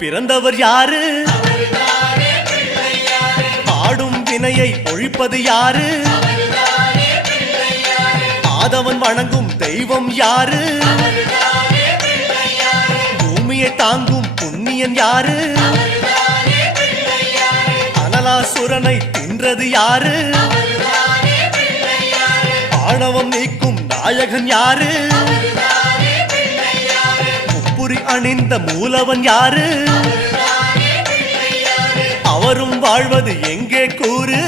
பிறந்தவர் யாரு? ஆடும் வினையை ஒழிப்பது யாரு? ஆதவன் வணங்கும் தெய்வம் யாரு? பூமியை தாங்கும் புண்ணியன் யாரு? அனலாசுரனை தின்றது யாரு? ஆணவம் நீக்கும் நாயகன் யாரு? முப்புரி அணிந்த மூலவன் யாரு? அவரும் வாழ்வது எங்கே கூறு?